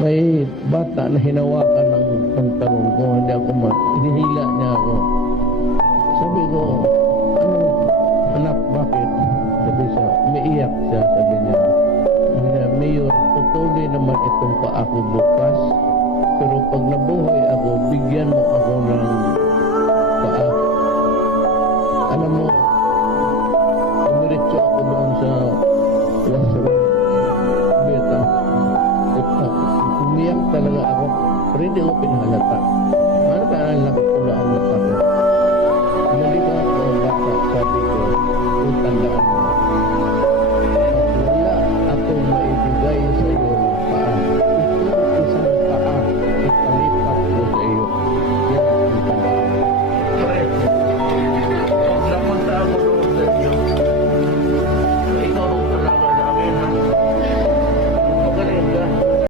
may bata na hinawakan ng pantalon ko, hindi ako inihila niya ako. Sabi ko, anong anak, bakit? Sabi siya, umiiyak siya, sabi niya. Mayor, tutuloy naman itong paa ko bukas, pero pag nabuhay ako, bigyan mo ako ng paa. Alam mo, umiritso ako doon sa washroom. Beta, umiyak talaga ako, pero hindi ko pinahalata. Ano ba ang nakapula ang natakot? Nalika ako, bata, sabi ko, kung tandaan mo. Wala akong maibigay sa iyo ng paa.